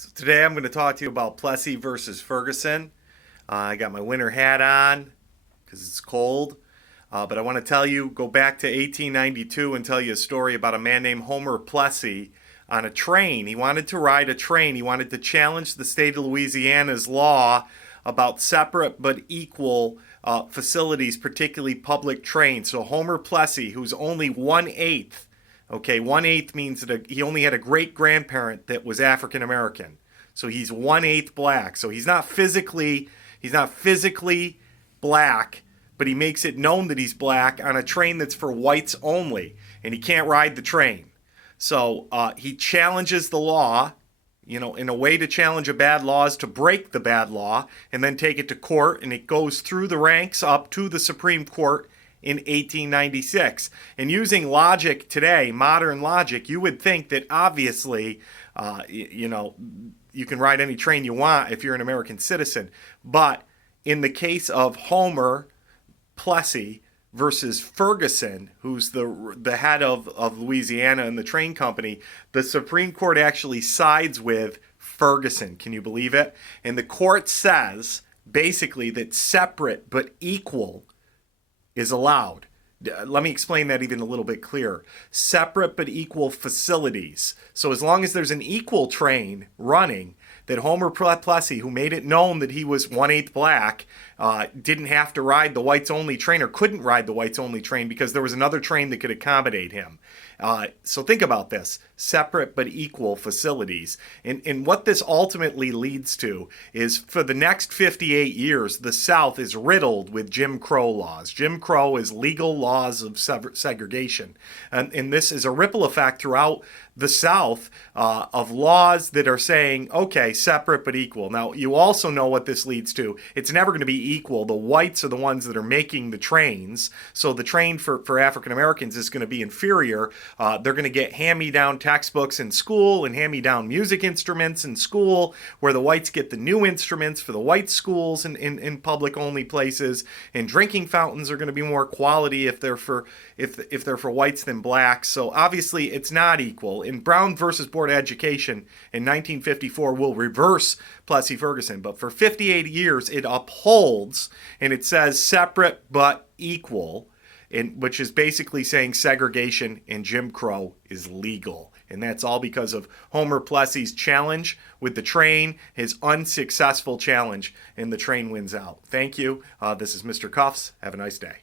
So today I'm going to talk to you about Plessy versus Ferguson. I got my winter hat on because it's cold. But I want to go back to 1892 and tell you a story about a man named Homer Plessy on a train. He wanted to ride a train. He wanted to challenge the state of Louisiana's law about separate but equal facilities, particularly public trains. So Homer Plessy, who's only 1/8. Okay, 1/8 means that he only had a great grandparent that was African American. So he's 1/8 black. So he's not physically black, but he makes it known that he's black on a train that's for whites only, and he can't ride the train. So he challenges the law. In a way to challenge a bad law is to break the bad law and then take it to court, and it goes through the ranks up to the Supreme Court in 1896. And using logic today, modern logic, you would think that obviously, you can ride any train you want if you're an American citizen. But in the case of Homer Plessy versus Ferguson, who's the head of Louisiana and the train company, the Supreme Court actually sides with Ferguson. Can you believe it? And the court says basically that separate but equal is allowed. Let me explain that even a little bit clearer. Separate but equal facilities. So as long as there's an equal train running, that Homer Plessy, who made it known that he was 1/8 black, didn't have to ride the whites only train, or couldn't ride the whites only train because there was another train that could accommodate him. So think about this. Separate but equal facilities. And what this ultimately leads to is, for the next 58 years, the South is riddled with Jim Crow laws. Jim Crow is legal laws of segregation. And this is a ripple effect throughout the South of laws that are saying, okay, separate but equal. Now, you also know what this leads to. It's never going to be equal. The whites are the ones that are making the trains. So the train for African Americans is going to be inferior. They're going to get hand-me-down textbooks in school and hand-me-down music instruments in school, where the whites get the new instruments for the white schools in public-only places. And drinking fountains are going to be more quality if they're for whites than blacks. So obviously, it's not equal. In Brown versus Board of Education in 1954 will reverse Plessy Ferguson, but for 58 years it upholds, and it says separate but equal, which is basically saying segregation and Jim Crow is legal. And that's all because of Homer Plessy's challenge with the train, his unsuccessful challenge, and the train wins out. Thank you. This is Mr. Kufs. Have a nice day.